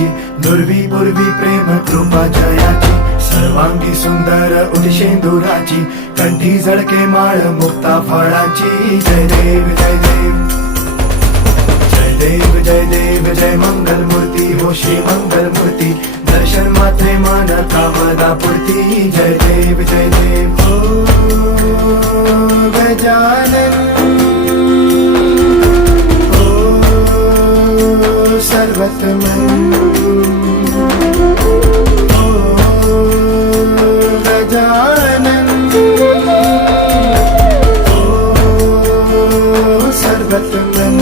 जयाची, दुर्वी पूर्वी प्रेम कृपा जयाची, सर्वांगी सुंदर उदिशेंदुराची, कंठी झळके माळ मुक्ता फळाची. जय देव जय देव जय देव जय देव जय मंगल मूर्ती हो श्री मंगल मूर्ती, दर्शन मात्रे मान कामना पूर्ती. जय देव जय देव ओ गजानन ओ सर्वतमन ओ गजानन ओ सर्वतमन.